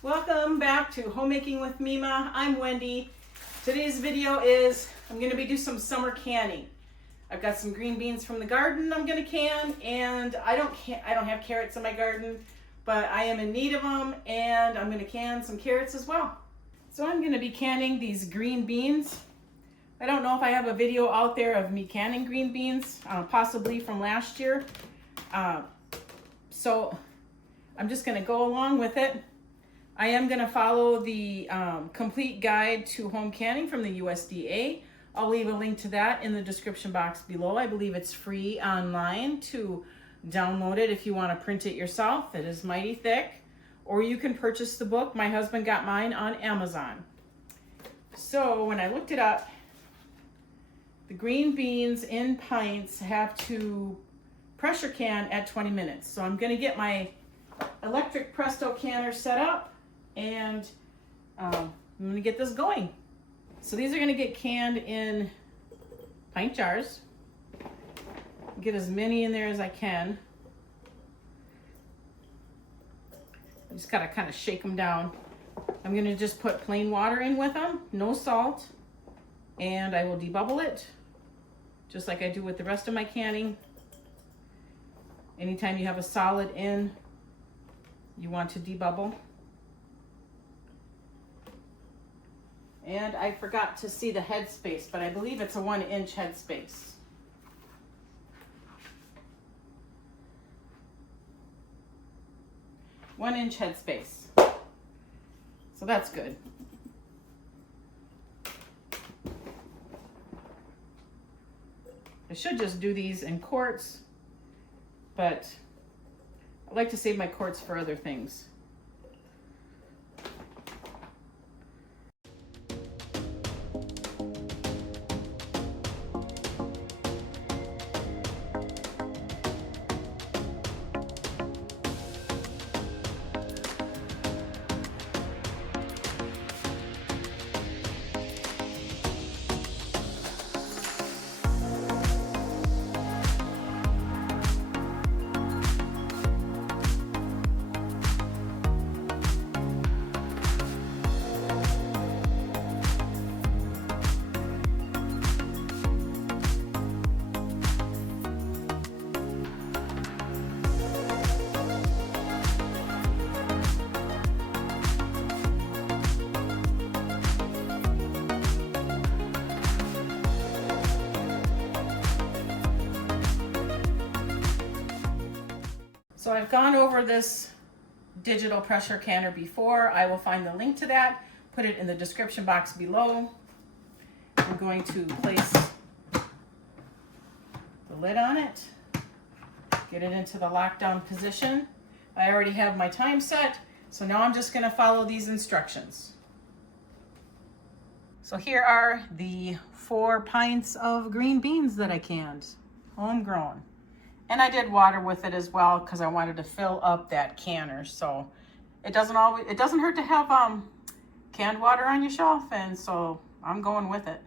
Welcome back to Homemaking with Mima. I'm Wendy. Today's video is I'm going to be doing some summer canning. I've got some green beans from the garden I'm going to can, and I don't have carrots in my garden, but I am in need of them, and I'm going to can some carrots as well. So I'm going to be canning these green beans. I don't know if I have a video out there of me canning green beans, possibly from last year. So I'm just going to go along with it. I am going to follow the complete guide to home canning from the USDA. I'll leave a link to that in the description box below. I believe it's free online to download it if you want to print it yourself. It is mighty thick. Or you can purchase the book. My husband got mine on Amazon. So when I looked it up, the green beans in pints have to pressure can at 20 minutes. So I'm going to get my electric Presto canner set up, and I'm going to get this going. So these are going to get canned in pint jars. Get as many in there as I can. Just got to kind of shake them down. I'm going to just put plain water in with them, no salt, and I will debubble it just like I do with the rest of my canning. Anytime you have a solid in, you want to debubble. And I forgot to see the head space, but I believe it's a 1-inch head space. One-inch head space. So that's good. I should just do these in quarts, but I like to save my quarts for other things. So I've gone over this digital pressure canner before. I will find the link to that, put it in the description box below. I'm going to place the lid on it, get it into the lockdown position. I already have my time set, so now I'm just going to follow these instructions. So here are the 4 pints of green beans that I canned, homegrown. And I did water with it as well because I wanted to fill up that canner. So it doesn't hurt to have canned water on your shelf, and so I'm going with it.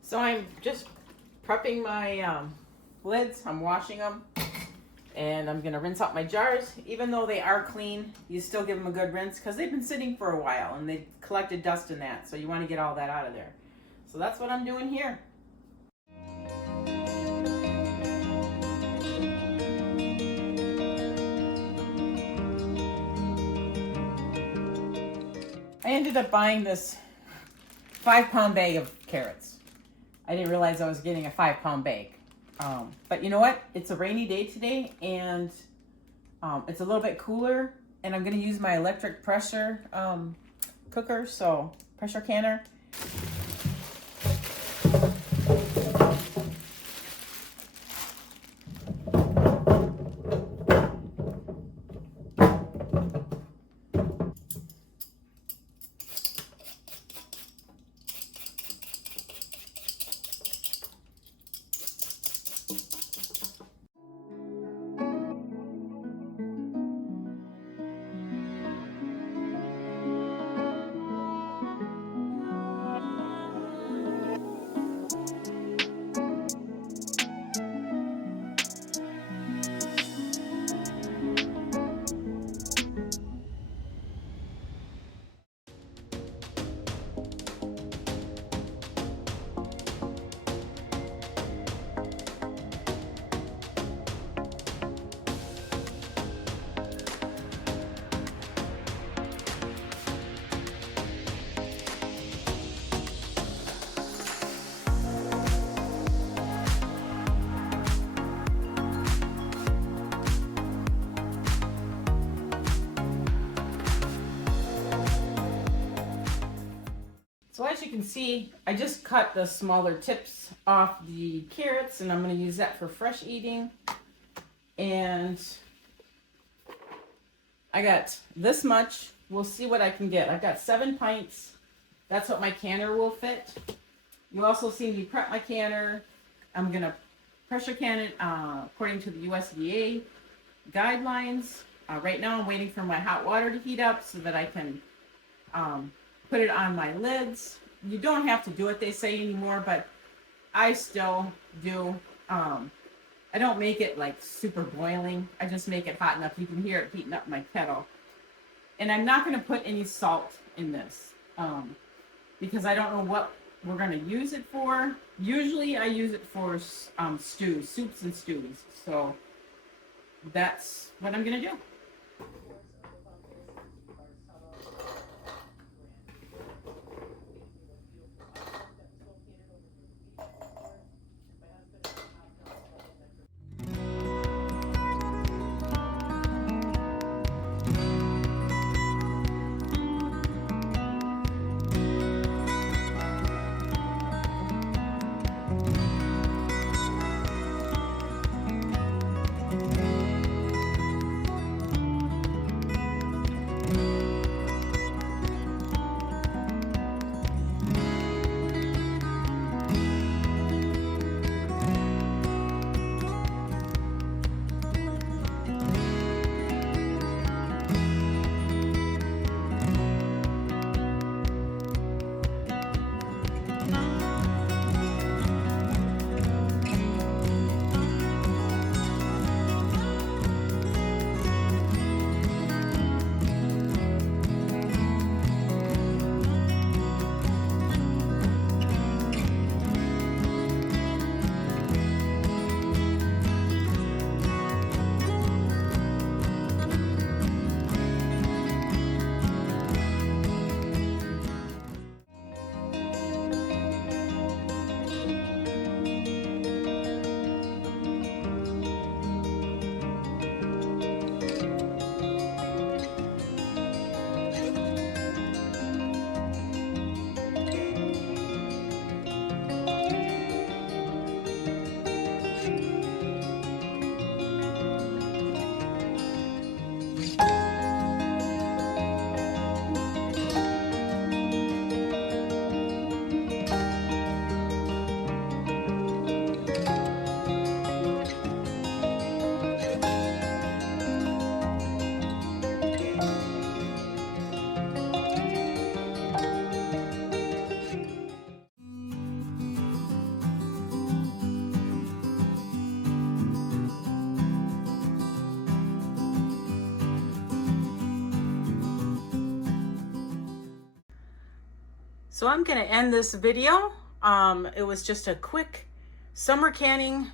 So I'm just prepping my lids. I'm washing them, and I'm gonna rinse out my jars. Even though they are clean, you still give them a good rinse because they've been sitting for a while and they collected dust in that. So you want to get all that out of there. So that's what I'm doing here. I ended up buying this 5-pound bag of carrots. I didn't realize I was getting a 5-pound bag. But you know what? It's a rainy day today, and it's a little bit cooler, and I'm going to use my electric pressure cooker, so pressure canner. So as you can see, I just cut the smaller tips off the carrots, and I'm going to use that for fresh eating. And I got this much. We'll see what I can get. I've got 7 pints. That's what my canner will fit. You also see me prep my canner. I'm going to pressure can it according to the USDA guidelines. Right now I'm waiting for my hot water to heat up so that I can put it on my lids. You don't have to do it, they say, anymore, but I still do. I don't make it like super boiling. I just make it hot enough. You can hear it heating up my kettle. And I'm not going to put any salt in this because I don't know what we're going to use it for. Usually I use it for stews, soups and stews. So that's what I'm going to do. So I'm going to end this video. It was just a quick summer canning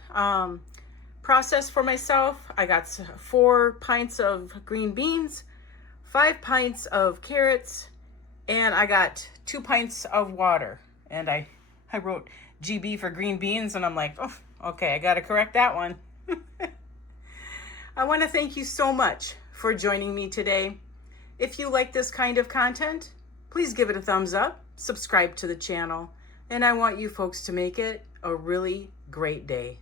process for myself. I got 4 pints of green beans, 5 pints of carrots, and I got 2 pints of water. And I wrote GB for green beans, and I'm like, oh, okay, I got to correct that one. I want to thank you so much for joining me today. If you like this kind of content, please give it a thumbs up, subscribe to the channel, and I want you folks to make it a really great day.